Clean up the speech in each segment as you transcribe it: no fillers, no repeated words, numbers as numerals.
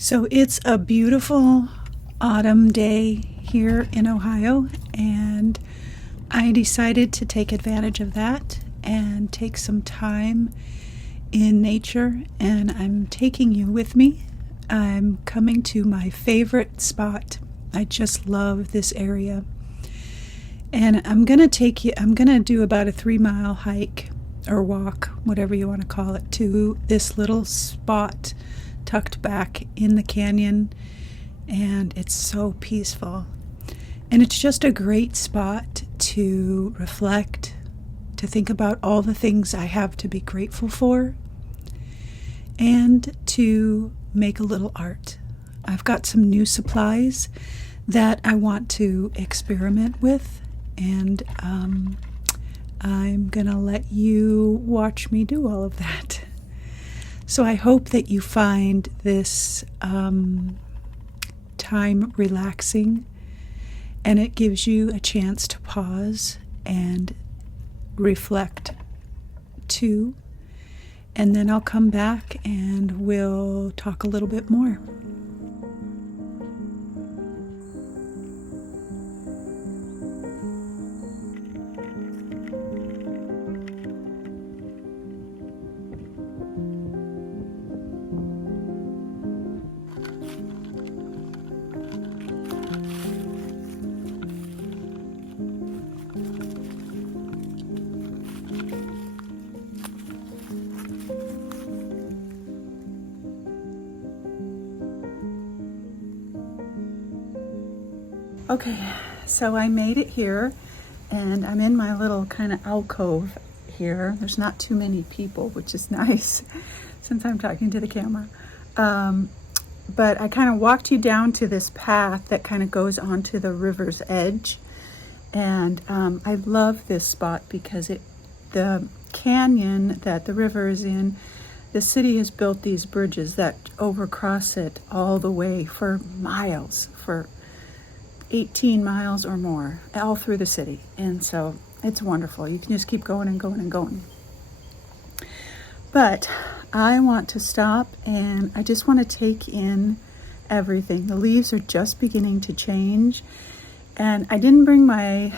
So it's a beautiful autumn day here in Ohio, and I decided to take advantage of that and take some time in nature, and I'm taking you with me. I'm coming to my favorite spot. I just love this area. And I'm going to do about a 3-mile hike or walk, whatever you want to call it, to this little spot tucked back in the canyon, and it's so peaceful. And it's just a great spot to reflect, to think about all the things I have to be grateful for, and to make a little art. I've got some new supplies that I want to experiment with, and I'm gonna let you watch me do all of that. So I hope that you find this time relaxing, and it gives you a chance to pause and reflect too. And then I'll come back and we'll talk a little bit more. Okay, so I made it here, and I'm in my little kind of alcove here. There's not too many people, which is nice since I'm talking to the camera. But I kind of walked you down to this path that kind of goes onto the river's edge. And I love this spot because the canyon that the river is in, the city has built these bridges that overcross it all the way for miles, for 18 miles or more, all through the city. And so it's wonderful. You can just keep going and going and going. But I want to stop, and I just want to take in everything. The leaves are just beginning to change, and I didn't bring my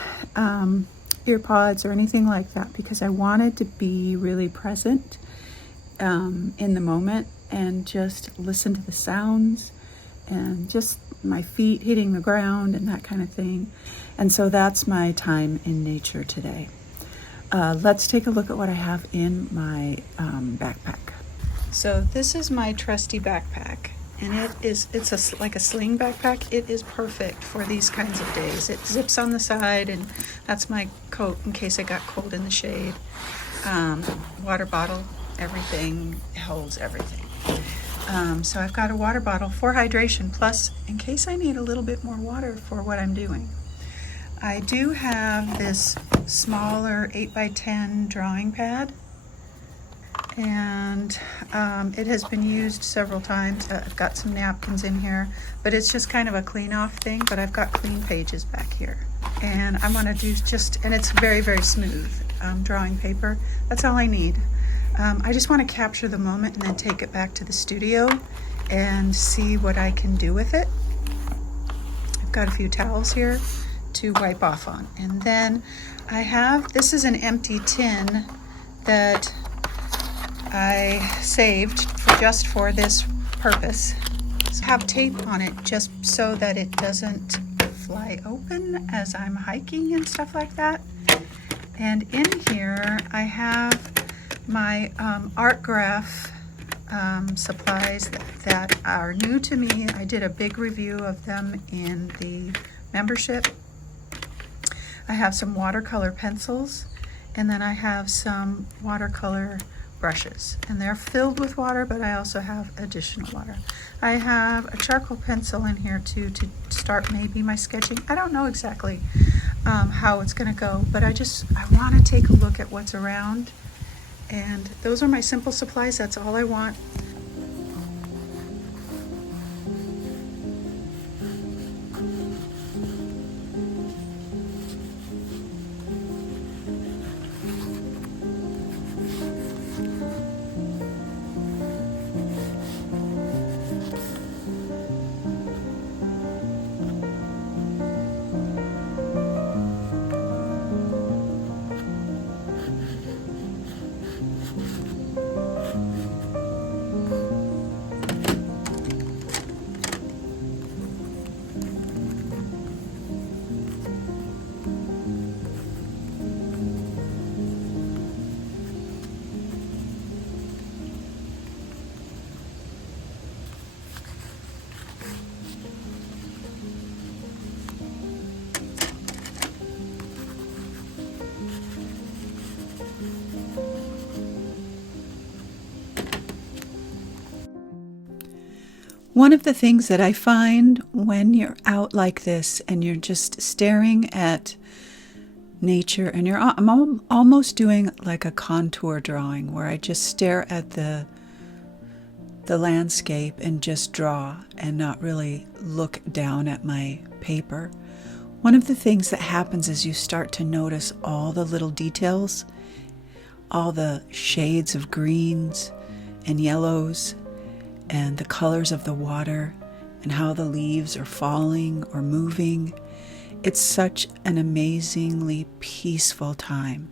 ear pods or anything like that because I wanted to be really present in the moment and just listen to the sounds and just my feet hitting the ground and that kind of thing. And so that's my time in nature today. Let's take a look at what I have in my backpack. So this is my trusty backpack, and it's like a sling backpack. It is perfect for these kinds of days. It zips on the side, and that's my coat in case I got cold in the shade. Water bottle, everything, holds everything. So I've got a water bottle for hydration, plus in case I need a little bit more water for what I'm doing. I do have this smaller 8x10 drawing pad, and it has been used several times. I've got some napkins in here, but it's just kind of a clean off thing, but I've got clean pages back here. And I'm gonna do and it's very, very smooth drawing paper. That's all I need. I just want to capture the moment and then take it back to the studio and see what I can do with it. I've got a few towels here to wipe off on. And then this is an empty tin that I saved just for this purpose. I have tape on it just so that it doesn't fly open as I'm hiking and stuff like that. And in here I have my art graph supplies that are new to me. I did a big review of them in the membership. I have some watercolor pencils, and then I have some watercolor brushes, and they're filled with water, but I also have additional water. I have a charcoal pencil in here too to start maybe my sketching. I don't know exactly how it's going to go, but I want to take a look at what's around. And those are my simple supplies. That's all I want. One of the things that I find when you're out like this and you're just staring at nature, and I'm almost doing like a contour drawing where I just stare at the landscape and just draw and not really look down at my paper. One of the things that happens is you start to notice all the little details, all the shades of greens and yellows and the colors of the water and how the leaves are falling or moving. It's such an amazingly peaceful time.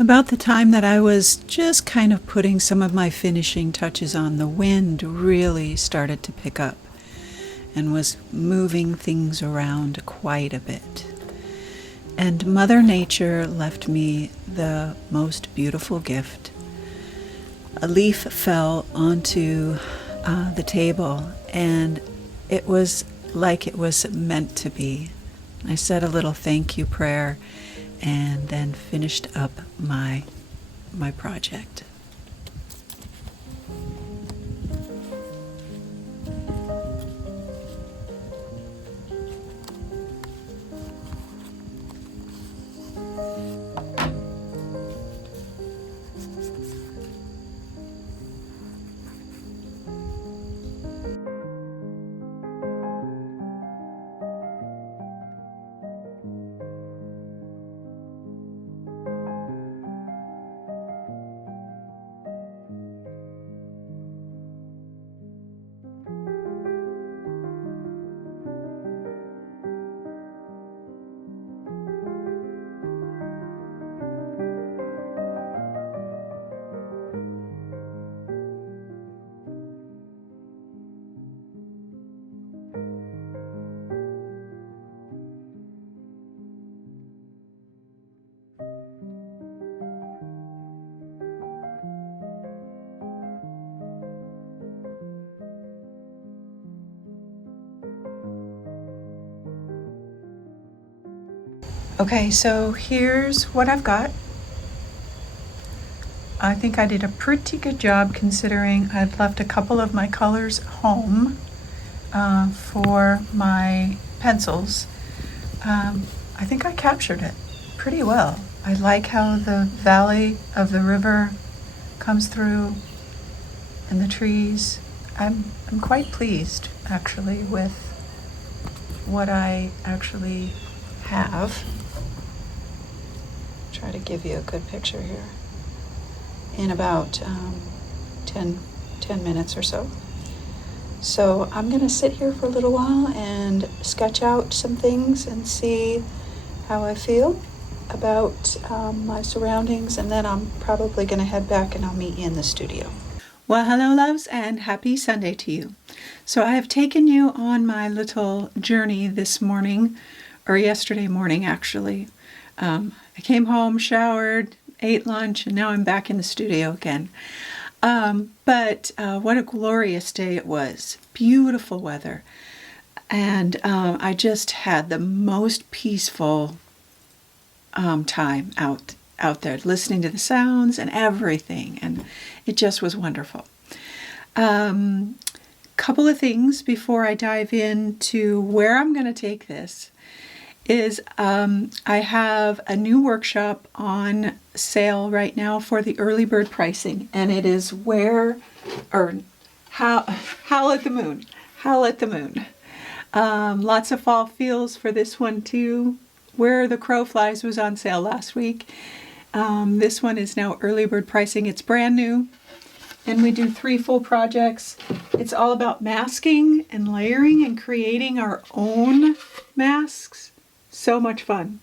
About the time that I was just kind of putting some of my finishing touches on, the wind really started to pick up and was moving things around quite a bit. And Mother Nature left me the most beautiful gift. A leaf fell onto the table, and it was like it was meant to be. I said a little thank you prayer and then finished up my project. Okay, so here's what I've got. I think I did a pretty good job considering I've left a couple of my colors home for my pencils. I think I captured it pretty well. I like how the valley of the river comes through and the trees. I'm quite pleased actually with what I actually have. Try to give you a good picture here in about 10 minutes or so. So I'm going to sit here for a little while and sketch out some things and see how I feel about my surroundings, and then I'm probably going to head back and I'll meet you in the studio. Well, hello loves, and happy Sunday to you. So I have taken you on my little journey this morning, or yesterday morning actually. I came home, showered, ate lunch, and now I'm back in the studio again. But what a glorious day it was. Beautiful weather. And I just had the most peaceful time out there, listening to the sounds and everything. And it just was wonderful. Couple of things before I dive into where I'm going to take this is I have a new workshop on sale right now for the early bird pricing, and it is Howl at the Moon. Howl at the Moon. Lots of fall feels for this one too. Where the Crow Flies was on sale last week. This one is now early bird pricing. It's brand new, and we do 3 full projects. It's all about masking and layering and creating our own masks. So much fun.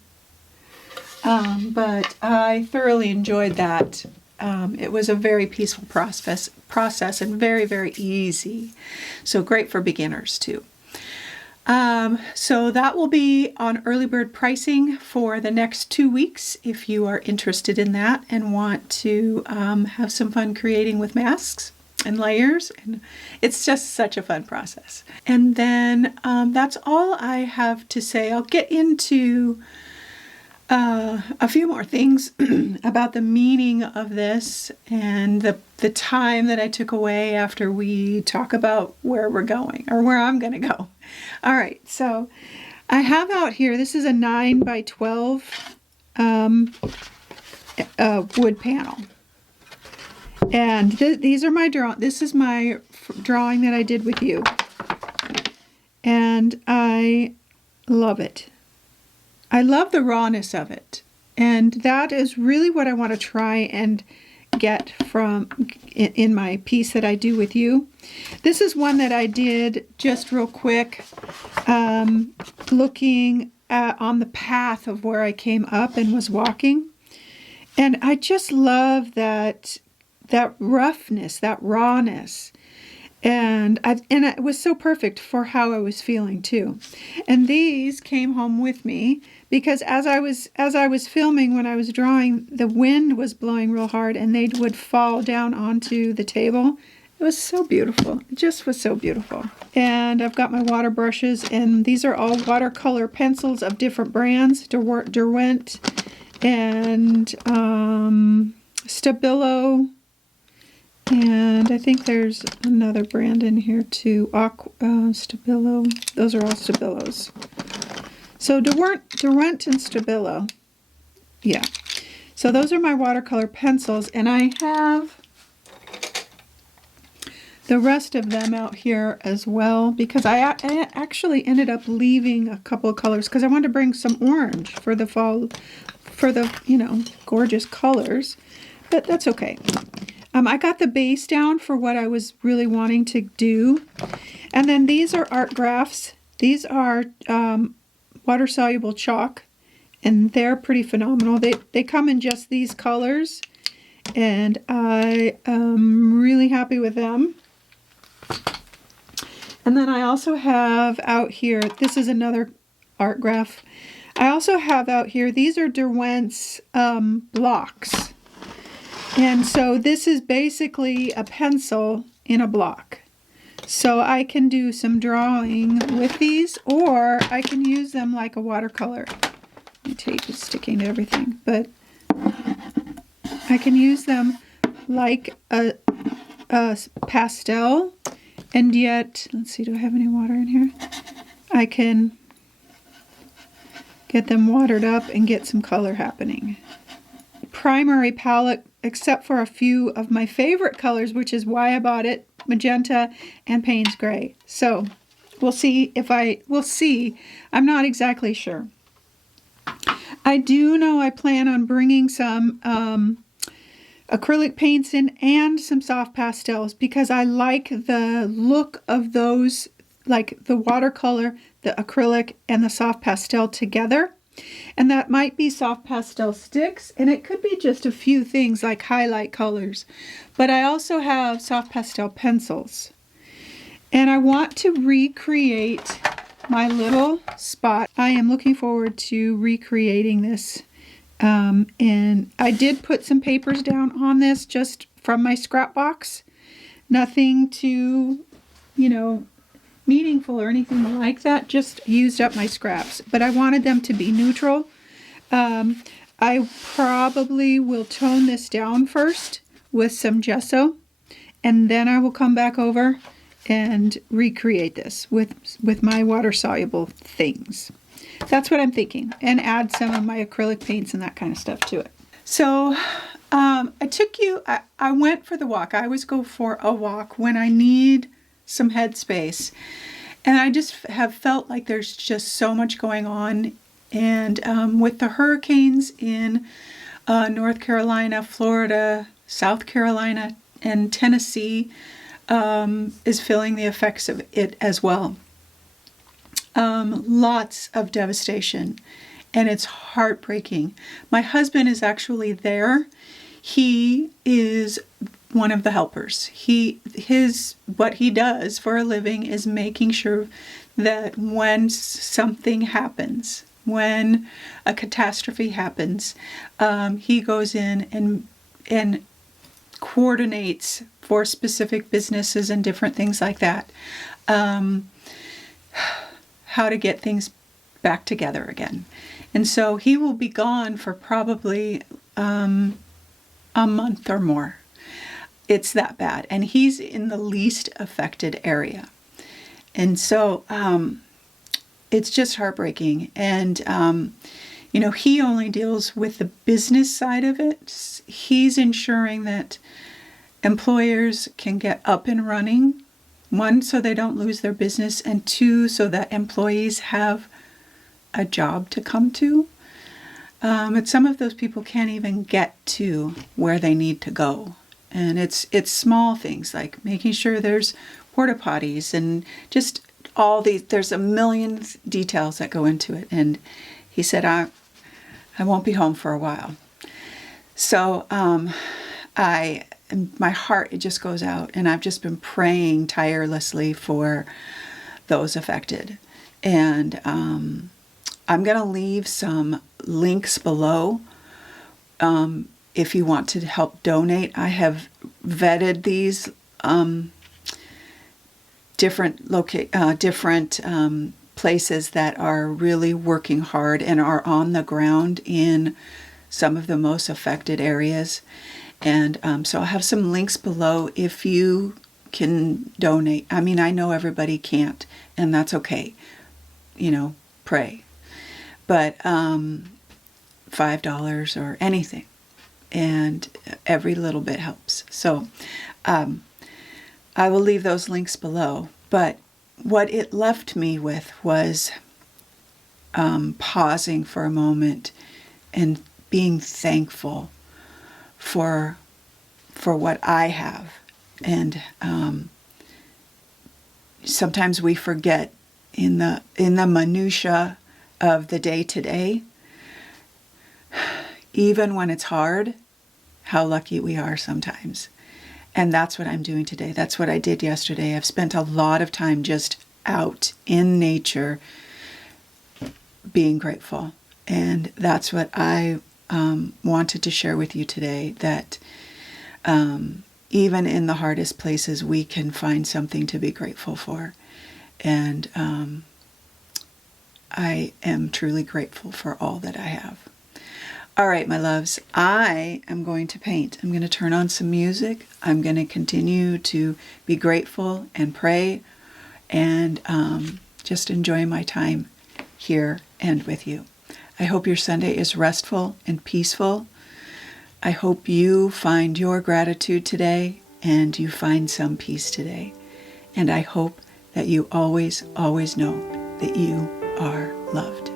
But I thoroughly enjoyed that. It was a very peaceful process and very, very easy. So great for beginners too. So that will be on early bird pricing for the next 2 weeks if you are interested in that and want to have some fun creating with masks and layers, and it's just such a fun process. And then that's all I have to say. I'll get into a few more things about the meaning of this and the time that I took away after we talk about where we're going, or where I'm going to go. All right, so I have out here, this is a 9 by 12 wood panel. And these are my this is my drawing that I did with you. And I love it. I love the rawness of it. And that is really what I want to try and get from in my piece that I do with you. This is one that I did just real quick, looking on the path of where I came up and was walking. And I just love that roughness, that rawness. And it was so perfect for how I was feeling too. And these came home with me because as I was filming, when I was drawing, the wind was blowing real hard and they would fall down onto the table. It was so beautiful. It just was so beautiful. And I've got my water brushes, and these are all watercolor pencils of different brands, Derwent and Stabilo. And I think there's another brand in here too, Stabilo. Those are all Stabilos. So Derwent and Stabilo. Yeah. So those are my watercolor pencils, and I have the rest of them out here as well because I actually ended up leaving a couple of colors because I wanted to bring some orange for the fall, for the, gorgeous colors, but that's okay. I got the base down for what I was really wanting to do. And then these are art graphs. These are water-soluble chalk, and they're pretty phenomenal. They come in just these colors, and I am really happy with them. And then I also have out here, this is another art graph. I also have out here, these are Derwent's blocks. And so this is basically a pencil in a block. So I can do some drawing with these, or I can use them like a watercolor. My tape is sticking to everything, but I can use them like a pastel, and yet, let's see, do I have any water in here? I can get them watered up and get some color happening. Primary palette, except for a few of my favorite colors, which is why I bought it, magenta and Payne's Gray. So we'll see we'll see. I'm not exactly sure. I do know I plan on bringing some acrylic paints in and some soft pastels because I like the look of those, like the watercolor, the acrylic, and the soft pastel together. And that might be soft pastel sticks, and it could be just a few things like highlight colors. But I also have soft pastel pencils. And I want to recreate my little spot. I am looking forward to recreating this. And I did put some papers down on this just from my scrap box. Nothing too, meaningful or anything like that, just used up my scraps, but I wanted them to be neutral. I probably will tone this down first with some gesso, and then I will come back over and recreate this with my water-soluble things. That's what I'm thinking, and add some of my acrylic paints and that kind of stuff to it. So I went for the walk. I always go for a walk when I need some headspace, and I just have felt like there's just so much going on, and with the hurricanes in North Carolina, Florida, South Carolina, and Tennessee is feeling the effects of it as well. Lots of devastation, and it's heartbreaking. My husband is actually there. He is one of the helpers. What he does for a living is making sure that when something happens, when a catastrophe happens, he goes in and coordinates for specific businesses and different things like that, how to get things back together again. And so he will be gone for probably a month or more. It's that bad. And he's in the least affected area. And so it's just heartbreaking. And, he only deals with the business side of it. He's ensuring that employers can get up and running. One, so they don't lose their business. And two, so that employees have a job to come to. But some of those people can't even get to where they need to go. And it's small things like making sure there's porta potties and just all these, there's a million details that go into it. And he said, I won't be home for a while. So my heart, it just goes out, and I've just been praying tirelessly for those affected. And I'm going to leave some links below if you want to help donate. I have vetted these different places that are really working hard and are on the ground in some of the most affected areas. And so I'll have some links below if you can donate. I mean, I know everybody can't, and that's okay. You know, pray. But $5 or anything, and every little bit helps. So I will leave those links below. But what it left me with was pausing for a moment and being thankful for what I have. And sometimes we forget in the minutia of the day-to-day, even when it's hard, how lucky we are sometimes. And that's what I'm doing today. That's what I did yesterday. I've spent a lot of time just out in nature being grateful. And that's what I wanted to share with you today, that even in the hardest places, we can find something to be grateful for. And I am truly grateful for all that I have. All right, my loves, I am going to paint. I'm going to turn on some music. I'm going to continue to be grateful and pray and just enjoy my time here and with you. I hope your Sunday is restful and peaceful. I hope you find your gratitude today and you find some peace today. And I hope that you always, always know that you are loved.